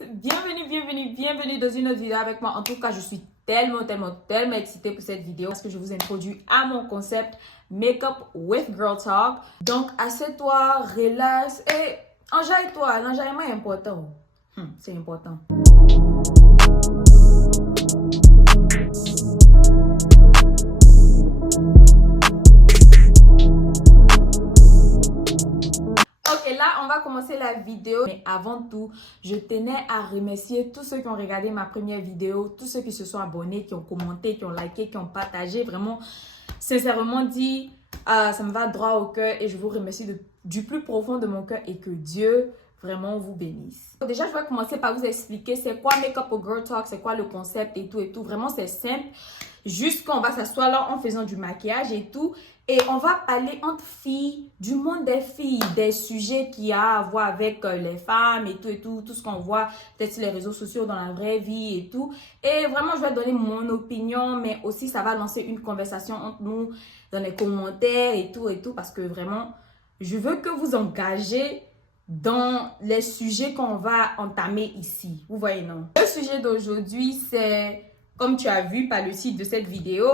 bienvenue dans une autre vidéo avec moi. En tout cas, je suis tellement excitée pour cette vidéo parce que je vous introduis à mon concept Makeup with Girl Talk. Donc, assieds-toi, relax et enjaille-toi. L'enjaillement est important. C'est important. Ok, là, on va commencer la vidéo. Mais avant tout, je tenais à remercier tous ceux qui ont regardé ma première vidéo, tous ceux qui se sont abonnés, qui ont commenté, qui ont liké, qui ont partagé. Vraiment, sincèrement dit, ça me va droit au cœur et je vous remercie du plus profond de mon cœur et que Dieu vraiment vous bénisse. Déjà, je vais commencer par vous expliquer c'est quoi Makeup with Girl Talk, c'est quoi le concept et tout. Vraiment, c'est simple. Juste qu'on va s'asseoir là en faisant du maquillage et tout. Et on va parler entre filles, du monde des filles, des sujets qui a à voir avec les femmes et tout, tout ce qu'on voit peut-être sur les réseaux sociaux, dans la vraie vie et tout. Et vraiment, je vais donner mon opinion, mais aussi ça va lancer une conversation entre nous dans les commentaires et tout, parce que vraiment, je veux que vous engagez dans les sujets qu'on va entamer ici. Vous voyez, non? Le sujet d'aujourd'hui, c'est, comme tu as vu par le titre de cette vidéo,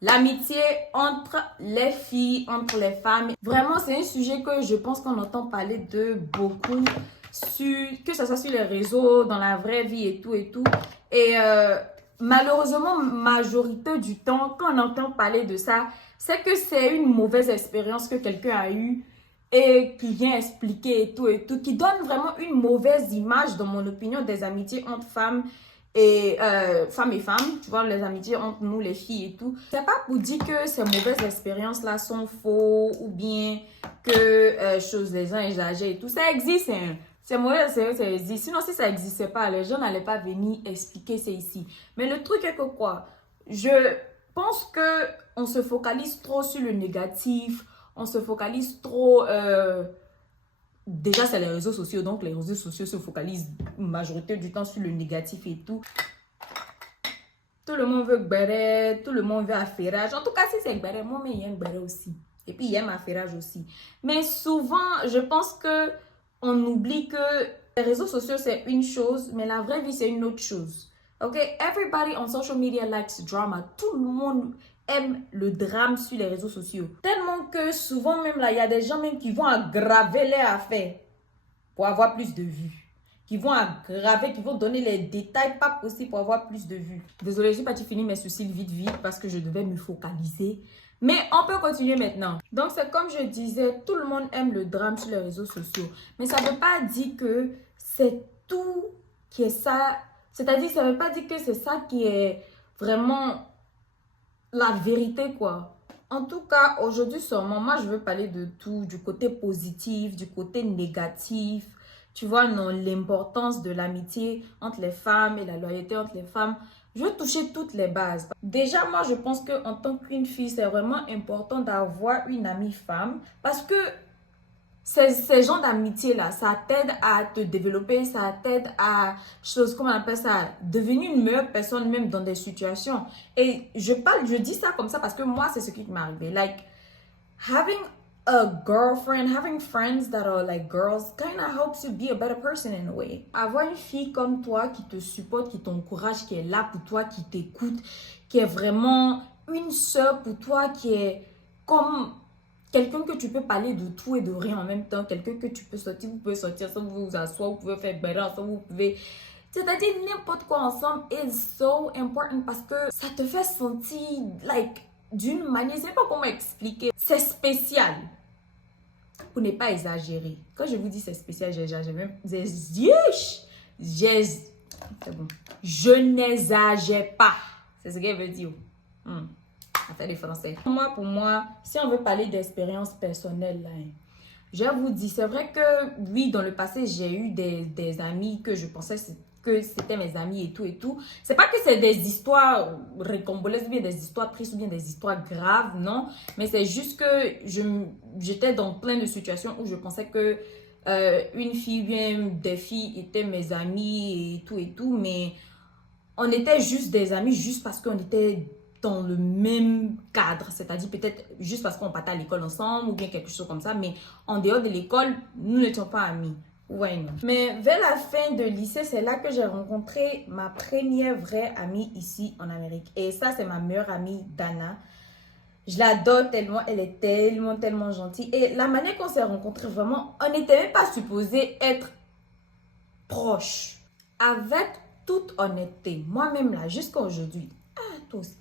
l'amitié entre les filles, entre les femmes. Vraiment, c'est un sujet que je pense qu'on entend parler de beaucoup, que ce soit sur les réseaux, dans la vraie vie et tout. Et malheureusement, majorité du temps, quand on entend parler de ça, c'est que c'est une mauvaise expérience que quelqu'un a eue et qui vient expliquer et tout, qui donne vraiment une mauvaise image, dans mon opinion, des amitiés entre femmes et femmes, tu vois, les amitiés entre nous, les filles et tout. C'est pas pour dire que ces mauvaises expériences-là sont faux ou bien que les gens exagèrent et tout. Ça existe, hein. C'est mauvais, ça existe. Sinon, si ça n'existait pas, les gens n'allaient pas venir expliquer ça ici. Mais le truc est que quoi? Je pense que on se focalise trop sur le négatif. On se focalise trop... Déjà, c'est les réseaux sociaux. Donc, les réseaux sociaux se focalisent majorité du temps sur le négatif et tout. Tout le monde veut gbere, tout le monde veut affairage. En tout cas, si c'est gbere, moi, mais il y a gbere aussi. Et puis, il y a affairage aussi. Mais souvent, je pense que on oublie que les réseaux sociaux, c'est une chose, mais la vraie vie, c'est une autre chose. Ok? Everybody on social media likes drama. Tout le monde aime le drame sur les réseaux sociaux. Tellement que souvent même là, il y a des gens même qui vont aggraver les affaires pour avoir plus de vues. Qui vont aggraver, qui vont donner les détails pas possibles pour avoir plus de vues. Désolée, je suis partie finir mes soucis vite parce que je devais me focaliser. Mais on peut continuer maintenant. Donc c'est comme je disais, tout le monde aime le drame sur les réseaux sociaux. Mais ça ne veut pas dire que c'est tout qui est ça. C'est-à-dire, ça ne veut pas dire que c'est ça qui est vraiment la vérité, quoi. En tout cas, aujourd'hui seulement, moi, je veux parler de tout, du côté positif, du côté négatif. Tu vois, non, l'importance de l'amitié entre les femmes et la loyauté entre les femmes. Je veux toucher toutes les bases. Déjà, moi, je pense qu'en tant qu'une fille, c'est vraiment important d'avoir une amie femme parce que ces gens d'amitié-là, ça t'aide à te développer, ça t'aide à, comment on appelle ça, devenir une meilleure personne même dans des situations. Et je dis ça comme ça parce que moi, c'est ce qui m'est arrivé. Like, having a girlfriend, having friends that are like girls, kind of helps you be a better person in a way. Avoir une fille comme toi qui te supporte, qui t'encourage, qui est là pour toi, qui t'écoute, qui est vraiment une sœur pour toi, qui est comme quelqu'un que tu peux parler de tout et de rien en même temps. Quelqu'un que tu peux sortir, vous pouvez sortir ensemble, vous vous asseoir, vous pouvez faire belle ensemble, vous pouvez... C'est-à-dire n'importe quoi ensemble is so important parce que ça te fait sentir, like, d'une manière, je ne sais pas comment expliquer. C'est spécial. Pour ne pas exagérer. Quand je vous dis c'est spécial, j'exagère même. C'est bon. Je n'exagère pas. C'est ce qu'elle veut dire. Attendez, français. Pour moi, si on veut parler d'expérience personnelle, là, je vous dis, c'est vrai que oui, dans le passé, j'ai eu des amis que je pensais que c'était mes amis et tout. C'est pas que c'est des histoires récombolesques, ou bien des histoires tristes, ou bien des histoires graves, non. Mais c'est juste que j'étais dans plein de situations où je pensais que une fille, bien des filles étaient mes amis et tout. Mais on était juste des amis juste parce qu'on était dans le même cadre, c'est-à-dire peut-être juste parce qu'on partait à l'école ensemble ou bien quelque chose comme ça, mais en dehors de l'école, nous n'étions pas amis. Ouais, non. Mais vers la fin de lycée, c'est là que j'ai rencontré ma première vraie amie ici en Amérique. Et ça, c'est ma meilleure amie, Dana. Je l'adore tellement, elle est tellement gentille. Et la manière qu'on s'est rencontrés, vraiment, on n'était même pas supposé être proches. Avec toute honnêteté, moi-même là, jusqu'à aujourd'hui, ah, toi aussi.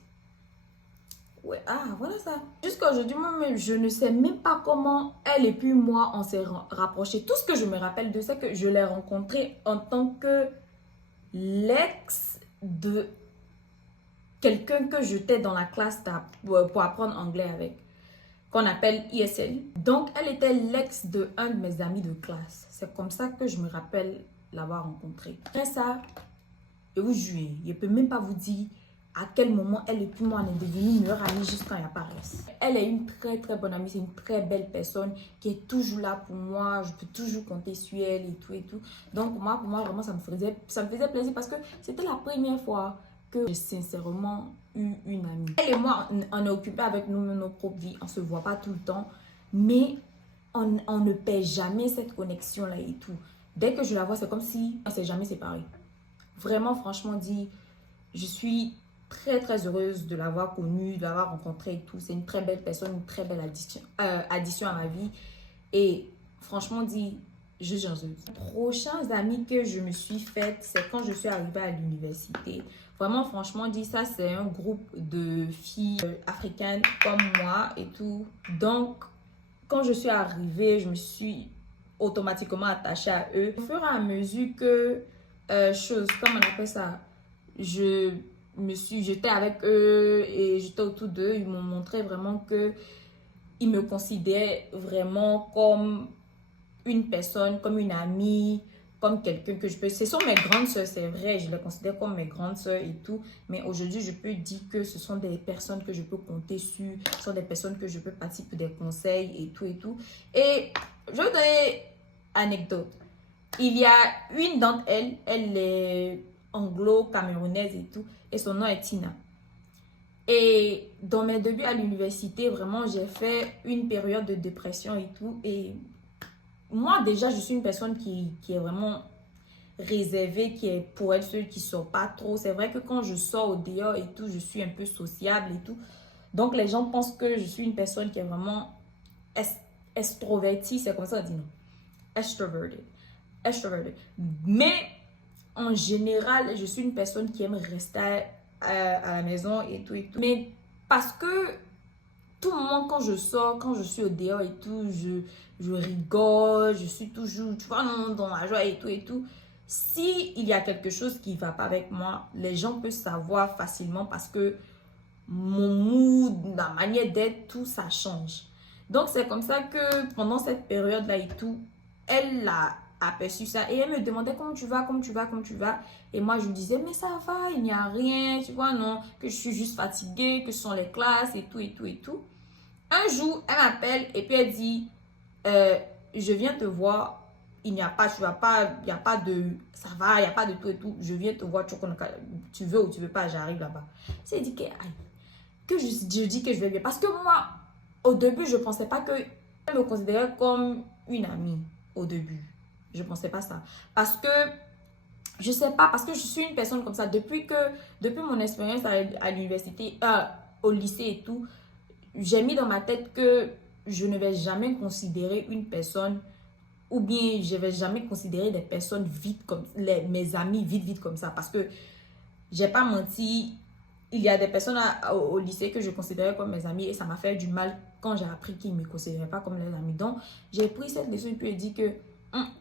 Ouais, ah, voilà ça. Jusqu'à aujourd'hui, moi-même, je ne sais même pas comment elle et puis moi, on s'est rapprochés. Tout ce que je me rappelle de c'est que je l'ai rencontrée en tant que l'ex de quelqu'un que j'étais dans la classe pour apprendre anglais avec, qu'on appelle ISL. Donc, elle était l'ex de un de mes amis de classe. C'est comme ça que je me rappelle l'avoir rencontrée. Après ça, je vous jure, je ne peux même pas vous dire à quel moment elle et puis moi on est devenus meilleures amies juste quand il y a Paris. Elle est une très bonne amie, c'est une très belle personne qui est toujours là pour moi, je peux toujours compter sur elle et tout et tout. Donc pour moi vraiment ça me faisait plaisir parce que c'était la première fois que j'ai sincèrement eu une amie. Elle et moi on est occupés avec nos propres vies, on se voit pas tout le temps, mais on ne perd jamais cette connexion là et tout. Dès que je la vois, c'est comme si on ne s'est jamais séparés. Vraiment, franchement dit, je suis très heureuse de l'avoir connue, de l'avoir rencontrée et tout. C'est une très belle personne, une très belle addition à ma vie. Et franchement dit, je suis heureuse. Les prochains amis que je me suis faite, c'est quand je suis arrivée à l'université. Vraiment, franchement dit, ça c'est un groupe de filles africaines comme moi et tout. Donc, quand je suis arrivée, je me suis automatiquement attachée à eux. Au fur et à mesure que, comment on appelle ça, j'étais avec eux et j'étais autour d'eux, ils m'ont montré vraiment que ils me considéraient vraiment comme une personne, comme une amie, comme quelqu'un que je peux... Ce sont mes grandes soeurs, c'est vrai, je les considère comme mes grandes soeurs et tout. Mais aujourd'hui, je peux dire que ce sont des personnes que je peux compter sur. Ce sont des personnes que je peux partir pour des conseils et tout et tout. Et je vais vous donner une anecdote. Il y a une d'entre elles, elle est anglo-camerounaise et tout. Et son nom est Tina. Et dans mes débuts à l'université, vraiment, j'ai fait une période de dépression et tout. Et moi, déjà, je suis une personne qui est vraiment réservée, qui est pour elle seule, qui ne sort pas trop. C'est vrai que quand je sors au dehors et tout, je suis un peu sociable et tout. Donc, les gens pensent que je suis une personne qui est vraiment extrovertie. C'est comme ça qu'on dit, non? Extroverted. Extroverted. Mais, en général, je suis une personne qui aime rester à la maison et tout et tout. Mais parce que tout le monde, quand je sors, quand je suis au dehors et tout, je rigole, je suis toujours, tu vois, dans la joie et tout et tout. Si il y a quelque chose qui ne va pas avec moi, les gens peuvent savoir facilement parce que mon mood, ma manière d'être, tout ça change. Donc, c'est comme ça que pendant cette période-là et tout, elle a aperçu ça et elle me demandait comment tu vas, comment tu vas, comment tu vas. Et moi, je lui disais, mais ça va, il n'y a rien, tu vois, non, que je suis juste fatiguée, que ce sont les classes et tout et tout et tout. Un jour, elle m'appelle et puis elle dit, je viens te voir, il n'y a pas, tu vas pas, il n'y a pas de, ça va, il n'y a pas de tout et tout, je viens te voir, tu veux ou tu veux pas, j'arrive là-bas. C'est dit que, je dis que je vais bien. Parce que moi, au début, je ne pensais pas qu'elle me considérait comme une amie, au début. Je ne pensais pas ça. Parce que, je sais pas, parce que je suis une personne comme ça. Depuis mon expérience à l'université, au lycée et tout, j'ai mis dans ma tête que je ne vais jamais considérer une personne ou bien je ne vais jamais considérer des personnes vides comme mes amis vides comme ça parce que j'ai pas menti, il y a des personnes au lycée que je considérais comme mes amis et ça m'a fait du mal quand j'ai appris qu'ils ne me considéraient pas comme les amis. Donc j'ai pris cette leçon et puis j'ai dit que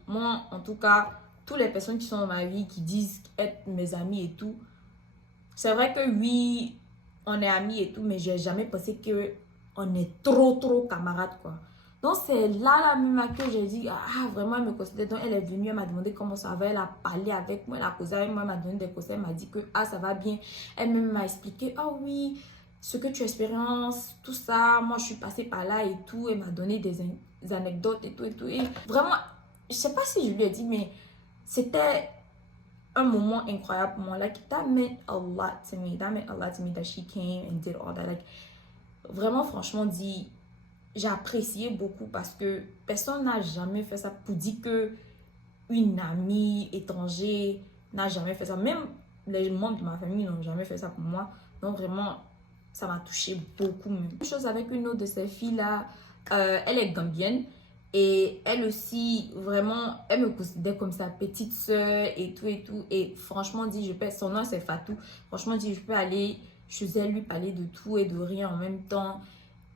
moi en tout cas, toutes les personnes qui sont dans ma vie qui disent être mes amis et tout, c'est vrai que oui, on est amis et tout, mais j'ai jamais pensé que on est trop camarades, quoi. Donc, c'est là même que j'ai dit, ah, vraiment, elle me considère. Donc, elle est venue, elle m'a demandé comment ça va. Elle a parlé avec moi, elle a causé avec moi, elle m'a donné des conseils. Elle m'a dit que, ah, ça va bien. Elle-même m'a expliqué, ah oui, ce que tu expériences, tout ça. Moi, je suis passée par là et tout. Elle m'a donné des anecdotes et tout et tout. Et vraiment, je sais pas si je lui ai dit, mais c'était un moment incroyable pour moi. Like, that meant a lot to me. That meant a lot to me that she came and did all that. Like, vraiment, franchement, dit, j'ai apprécié beaucoup parce que personne n'a jamais fait ça pour dire que une amie étrangère n'a jamais fait ça. Même les membres de ma famille n'ont jamais fait ça pour moi. Donc vraiment, ça m'a touché beaucoup. Même chose avec une autre de ces filles-là. Elle est gambienne. Et elle aussi, vraiment, elle me considère comme sa petite soeur et tout et tout. Et franchement, dit, je peux, son nom c'est Fatou. Franchement, dit, je peux aller chez elle, lui parler de tout et de rien en même temps.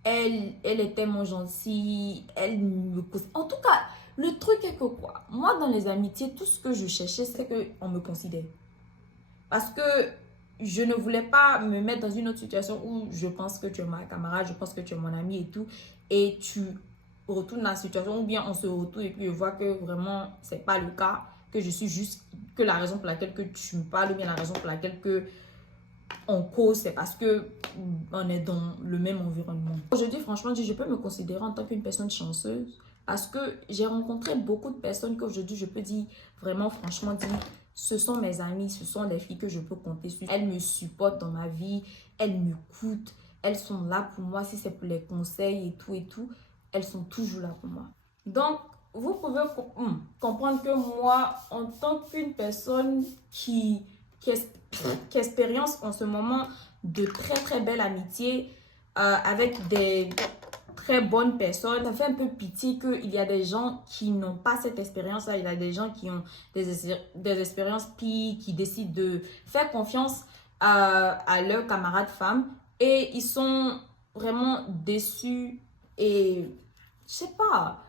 Elle est tellement gentille. Elle me considère. En tout cas, le truc est que quoi? Moi, dans les amitiés, tout ce que je cherchais, c'est qu'on me considère. Parce que je ne voulais pas me mettre dans une autre situation où je pense que tu es ma camarade, je pense que tu es mon ami et tout. Et tu retournes dans la situation ou bien on se retrouve et puis je vois que vraiment, c'est pas le cas. Que je suis juste, que la raison pour laquelle que tu me parles ou bien la raison pour laquelle que on cause, c'est parce que on est dans le même environnement. Aujourd'hui, franchement, je peux me considérer en tant qu'une personne chanceuse parce que j'ai rencontré beaucoup de personnes qu'aujourd'hui, je peux dire vraiment, franchement, dire, ce sont mes amis, ce sont des filles que je peux compter sur. Elles me supportent dans ma vie, elles m'écoutent, elles sont là pour moi, si c'est pour les conseils et tout, elles sont toujours là pour moi. Donc, vous pouvez comprendre que moi, en tant qu'une personne qui expérience en ce moment de très belles amitiés avec des très bonnes personnes. Ça fait un peu pitié qu'il y a des gens qui n'ont pas cette expérience-là. Il y a des gens qui ont des expériences pires, qui décident de faire confiance à leurs camarades femmes et ils sont vraiment déçus et je sais pas.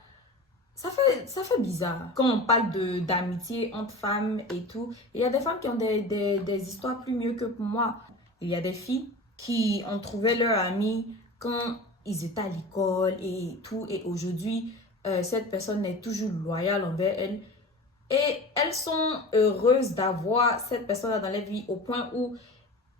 Ça fait bizarre. Quand on parle d'amitié entre femmes et tout, il y a des femmes qui ont des histoires plus mieux que pour moi. Il y a des filles qui ont trouvé leur ami quand ils étaient à l'école et tout. Et aujourd'hui, cette personne est toujours loyale envers elle. Et elles sont heureuses d'avoir cette personne-là dans leur vie au point où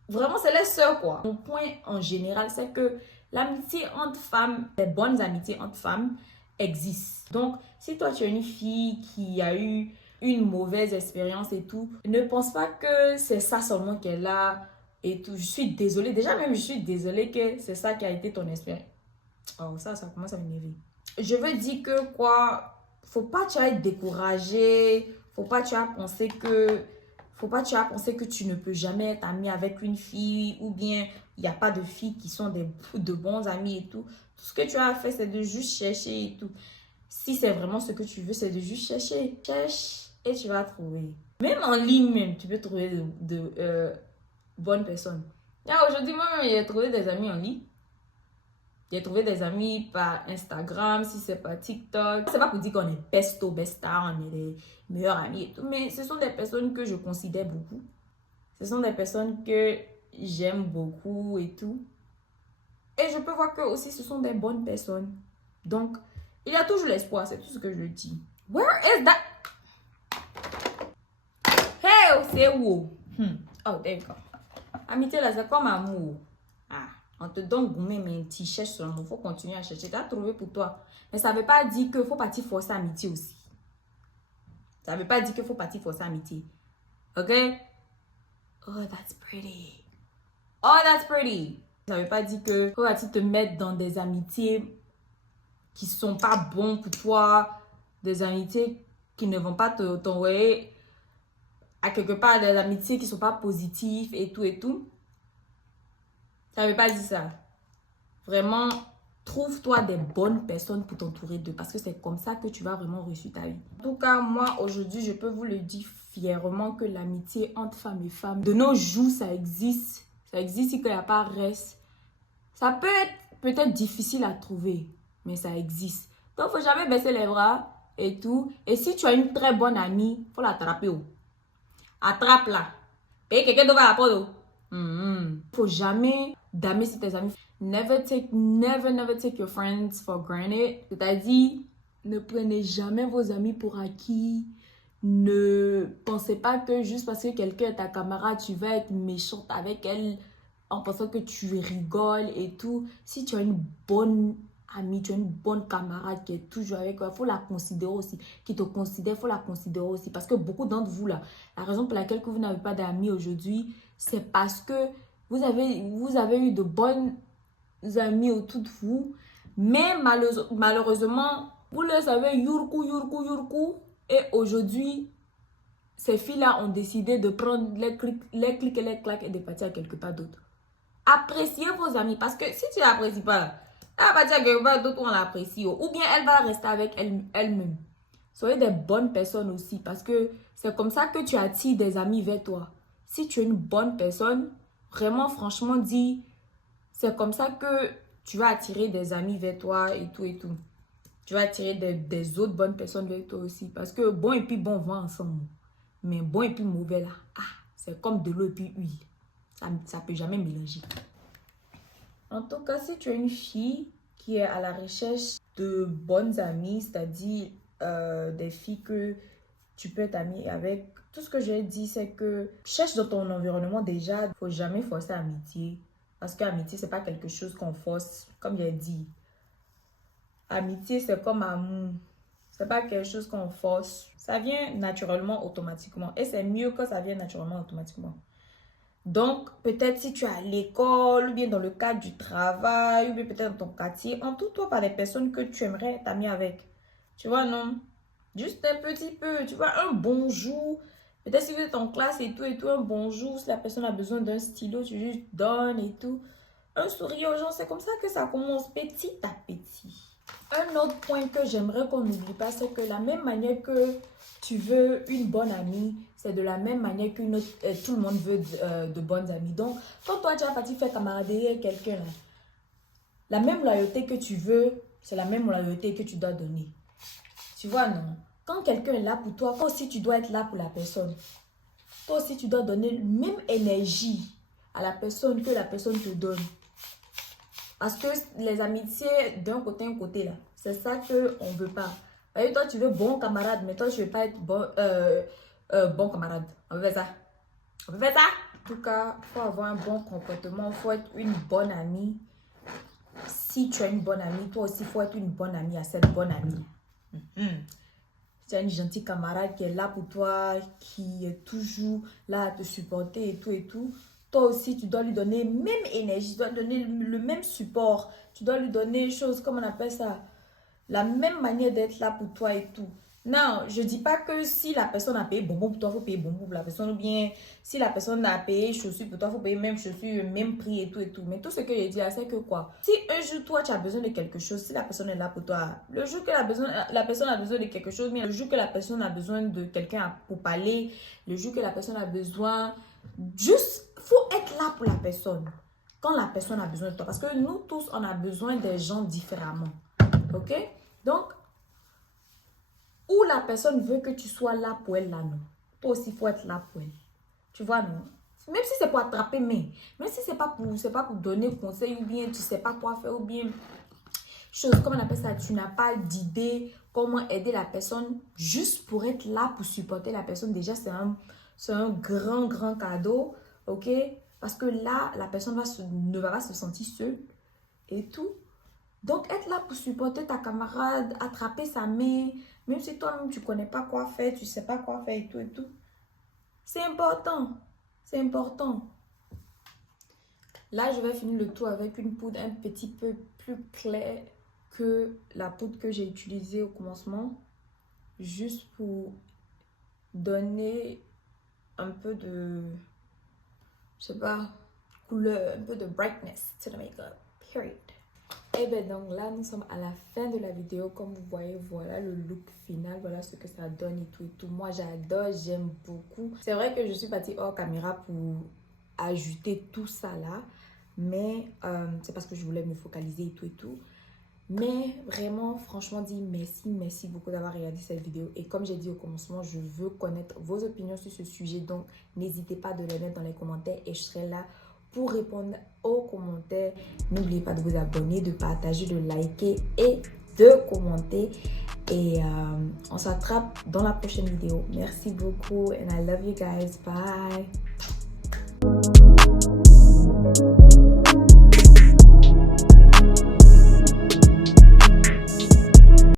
vraiment c'est les sœurs quoi. Mon point en général, c'est que l'amitié entre femmes, les bonnes amitiés entre femmes, existe. Donc, si toi tu es une fille qui a eu une mauvaise expérience et tout, ne pense pas que c'est ça seulement qu'elle a et tout. Je suis désolée. Déjà même, je suis désolée que c'est ça qui a été ton expérience. Oh, ça commence à m'énerver. Je veux dire que quoi, faut pas tu être découragé, faut pas tu penser que tu ne peux jamais être ami avec une fille ou bien il n'y a pas de filles qui sont de bons amis et tout. Tout ce que tu as à faire, c'est de juste chercher et tout. Si c'est vraiment ce que tu veux, c'est de juste chercher. Cherche et tu vas trouver. Même en ligne, même, tu peux trouver de bonnes personnes. Aujourd'hui, moi-même, j'ai trouvé des amis en ligne. J'ai trouvé des amis par Instagram, si c'est pas TikTok. C'est pas pour dire qu'on est besto, besta, on est les meilleurs amis et tout. Mais ce sont des personnes que je considère beaucoup. Ce sont des personnes que j'aime beaucoup et tout. Et je peux voir que aussi ce sont des bonnes personnes. Donc, il y a toujours l'espoir, c'est tout ce que je dis. Where is that? Hey, c'est où? Oh, d'accord. Amitié là, c'est comme amour. Ah, on te donne gourmet, mais tu cherches seulement. Il faut continuer à chercher. Tu as trouvé pour toi. Mais ça ne veut pas dire qu'il faut partir forcer amitié aussi. Ça ne veut pas dire qu'il faut partir forcer amitié. Ok? Oh, that's pretty. Oh, that's pretty. Ça ne veut pas dire que faut partir te mettre dans des amitiés qui ne sont pas bons pour toi. Des amitiés qui ne vont pas t'envoyer à quelque part, des amitiés qui ne sont pas positives et tout et tout. Ça ne veut pas dire ça. Vraiment, trouve-toi des bonnes personnes pour t'entourer d'eux parce que c'est comme ça que tu vas vraiment réussir ta vie. En tout cas, moi, aujourd'hui, je peux vous le dire fièrement que l'amitié entre femmes et femmes, de nos jours, ça existe. Ça existe et qu'il n'y a pas reste. Ça peut être peut-être difficile à trouver, mais ça existe. Donc, il ne faut jamais baisser les bras et tout. Et si tu as une très bonne amie, il faut l'attraper. Attrape-la. Et quelqu'un doit la prendre. Faut jamais damer sur tes amis. Never take your friends for granted. C'est-à-dire, ne prenez jamais vos amis pour acquis. Ne pensez pas que juste parce que quelqu'un est ta camarade, tu vas être méchante avec elle en pensant que tu rigoles et tout. Si tu as une bonne amie, tu as une bonne camarade qui est toujours avec toi, il faut la considérer aussi. Qui te considère, il faut la considérer aussi. Parce que beaucoup d'entre vous, là, la raison pour laquelle vous n'avez pas d'amis aujourd'hui, c'est parce que vous avez eu de bonnes amis autour de vous. Mais malheureusement, vous le savez, yurku. Et aujourd'hui, ces filles-là ont décidé de prendre les clics et les claques et de partir à quelque part d'autre. Appréciez vos amis. Parce que si tu ne l'apprécies pas, elle va partir à quelque part d'autre où on l'apprécie. Ou bien elle va rester avec elle-même. Soyez des bonnes personnes aussi. Parce que c'est comme ça que tu attires des amis vers toi. Si tu es une bonne personne, vraiment, franchement, dis, c'est comme ça que tu vas attirer des amis vers toi et tout et tout. Tu vas attirer des autres bonnes personnes vers toi aussi. Parce que bon et puis bon vont ensemble. Mais bon et puis mauvais là, c'est comme de l'eau et puis huile. Ça ne peut jamais mélanger. En tout cas, si tu es une fille qui est à la recherche de bonnes amies, c'est-à-dire des filles que tu peux être amie avec, tout ce que j'ai dit, c'est que cherche dans ton environnement déjà. Il ne faut jamais forcer l'amitié. Parce que l'amitié, ce n'est pas quelque chose qu'on force. Comme j'ai dit, amitié, c'est comme amour. C'est pas quelque chose qu'on force. Ça vient naturellement, automatiquement. Et c'est mieux que ça vienne naturellement, automatiquement. Donc, peut-être si tu es à l'école, ou bien dans le cadre du travail, ou bien peut-être dans ton quartier, entoure-toi par des personnes que tu aimerais t'amener avec. Tu vois, non? Juste un petit peu. Tu vois, un bonjour. Peut-être si vous êtes en classe et tout, un bonjour. Si la personne a besoin d'un stylo, tu juste donnes et tout. Un sourire aux gens, c'est comme ça que ça commence petit à petit. Un autre point que j'aimerais qu'on n'oublie pas, c'est que la même manière que tu veux une bonne amie, c'est de la même manière que tout le monde veut de bonnes amies. Donc, quand toi, tu as parti faire camaraderie avec quelqu'un, la même loyauté que tu veux, c'est la même loyauté que tu dois donner. Tu vois, non? Quand quelqu'un est là pour toi, toi aussi, tu dois être là pour la personne. Toi aussi, tu dois donner la même énergie à la personne que la personne te donne. Parce que les amitiés d'un côté, un côté là, c'est ça qu'on ne veut pas. Et toi, tu veux bon camarade, mais toi, tu ne veux pas être bon camarade. On veut faire ça. On veut faire ça. En tout cas, il faut avoir un bon comportement. Il faut être une bonne amie. Si tu es une bonne amie, toi aussi, il faut être une bonne amie à cette bonne amie. Si tu as une gentille camarade qui est là pour toi, qui est toujours là à te supporter et tout et tout. Toi aussi, tu dois lui donner même énergie, tu dois lui donner le même support. Tu dois lui donner choses, comme on appelle ça, la même manière d'être là pour toi et tout. Non, je ne dis pas que si la personne a payé bonbon pour toi, il faut payer bonbon pour la personne. Ou bien, si la personne a payé chaussures pour toi, il faut payer même chaussures, même prix et tout et tout. Mais tout ce que je dis là, c'est que quoi? Si un jour, toi, tu as besoin de quelque chose, si la personne est là pour toi, le jour que la personne a besoin de quelque chose, mais le jour que la personne a besoin de quelqu'un pour parler, le jour que la personne a besoin, juste, il faut être là pour la personne. Quand la personne a besoin de toi. Parce que nous tous, on a besoin des gens différemment. Ok? Donc, où la personne veut que tu sois là pour elle, là, non. Toi aussi, il faut être là pour elle. Tu vois, non? Même si c'est pour attraper, mais même si c'est pas pour donner conseil, ou bien tu sais pas quoi faire, ou bien chose, comme on appelle ça, tu n'as pas d'idée comment aider la personne, juste pour être là, pour supporter la personne. Déjà, c'est un grand cadeau, ok? Parce que là, la personne ne va pas se sentir seule et tout. Donc, être là pour supporter ta camarade, attraper sa main, même si toi-même, tu ne connais pas quoi faire, tu ne sais pas quoi faire et tout et tout. C'est important. C'est important. Là, je vais finir le tout avec une poudre un petit peu plus claire que la poudre que j'ai utilisée au commencement. Juste pour donner un peu de, je sais pas, couleur, un peu de brightness to the make-up. Period. Et bien donc là, nous sommes à la fin de la vidéo. Comme vous voyez, voilà le look final. Voilà ce que ça donne et tout et tout. Moi, j'adore, j'aime beaucoup. C'est vrai que je suis partie hors caméra pour ajouter tout ça là. Mais c'est parce que je voulais me focaliser et tout et tout. Mais vraiment, franchement, dis merci beaucoup d'avoir regardé cette vidéo. Et comme j'ai dit au commencement, je veux connaître vos opinions sur ce sujet. Donc, n'hésitez pas de les mettre dans les commentaires et je serai là pour répondre aux commentaires. N'oubliez pas de vous abonner, de partager, de liker et de commenter. Et on s'attrape dans la prochaine vidéo. Merci beaucoup and I love you guys. Bye.